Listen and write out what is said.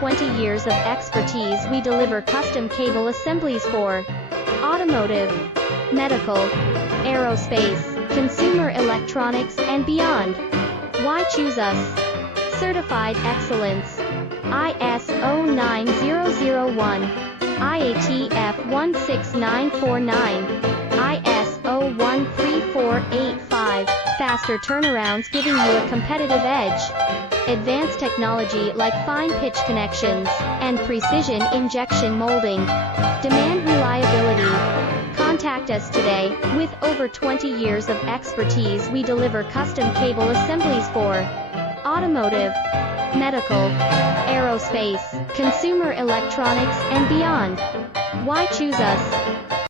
20 years of expertise, we deliver custom cable assemblies for automotive, medical, aerospace, consumer electronics, and beyond. Why choose us? Certified excellence. ISO 9001, IATF 16949, ISO 13485. Faster turnarounds, giving you a competitive edge. Advanced technology like fine pitch connections and precision injection molding. Demand reliability. Contact us today. With over 20 years of expertise, we deliver custom cable assemblies for automotive, medical, aerospace, consumer electronics, and beyond. Why choose us?